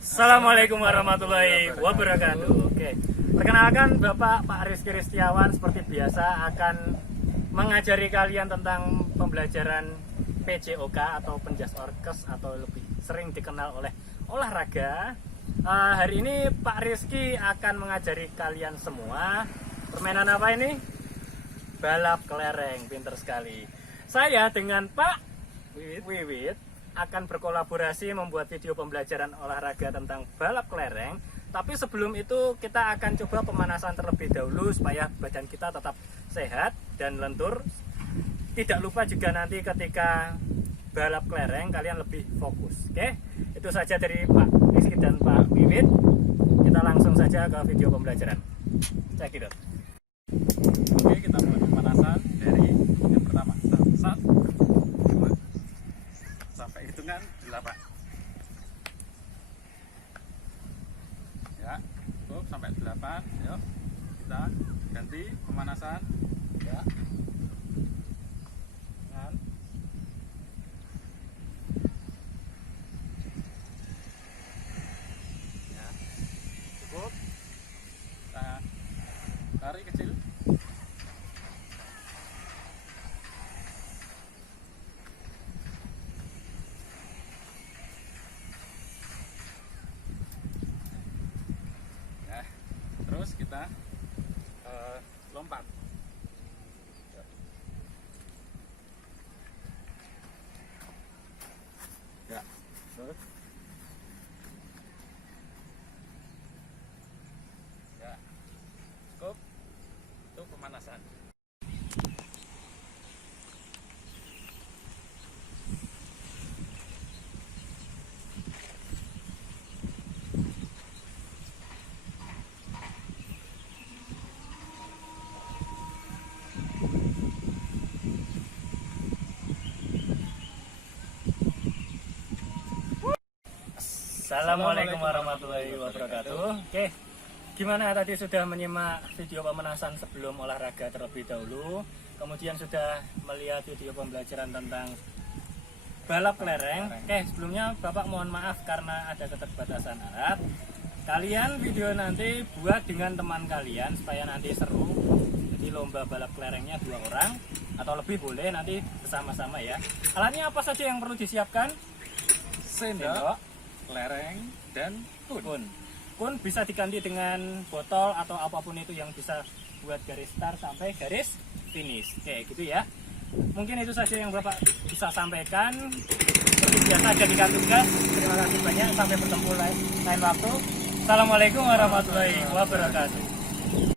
Assalamualaikum warahmatullahi wabarakatuh. Oke, perkenalkan Bapak Pak Rizky Ristiawan seperti biasa akan mengajari kalian tentang pembelajaran PJOK atau Penjas Orkes atau lebih sering dikenal oleh olahraga. Hari ini Pak Rizky akan mengajari kalian semua permainan apa ini? Balap kelereng. Pinter sekali. Saya dengan Pak Wiwit akan berkolaborasi membuat video pembelajaran olahraga tentang balap kelereng. Tapi sebelum itu kita akan coba pemanasan terlebih dahulu supaya badan kita tetap sehat dan lentur. Tidak lupa juga nanti ketika balap kelereng kalian lebih fokus. Oke, itu saja dari Pak Rizky dan Pak Wiwit. Kita langsung saja ke video pembelajaran. Check it out. Oke, kita mulai pemanasan dari yang pertama. 1, 2, sampai hitungan 8. Ya, cukup sampai 8. Yuk, kita ganti pemanasan. Ya. Tangan. Ya, cukup. Kita tarik kecil. Terus kita lompat. Ya, terus. Ya, cukup. Itu pemanasan. Assalamualaikum warahmatullahi wabarakatuh. Oke, gimana tadi sudah menyimak video pemanasan sebelum olahraga terlebih dahulu, kemudian sudah melihat video pembelajaran tentang balap kelereng. Oke, sebelumnya Bapak mohon maaf karena ada keterbatasan alat. Kalian video nanti buat dengan teman kalian supaya nanti seru. Jadi lomba balap kelerengnya 2 orang atau lebih boleh nanti bersama-sama ya. Alatnya apa saja yang perlu disiapkan? Sendok, kelereng, dan kun. Kun bisa diganti dengan botol atau apapun itu yang bisa buat garis start sampai garis finish. Oke, gitu ya. Mungkin itu saja yang Bapak bisa sampaikan. Seperti biasa jadikan tugas. Terima kasih banyak. Sampai bertemu lain waktu. Assalamualaikum warahmatullahi wabarakatuh.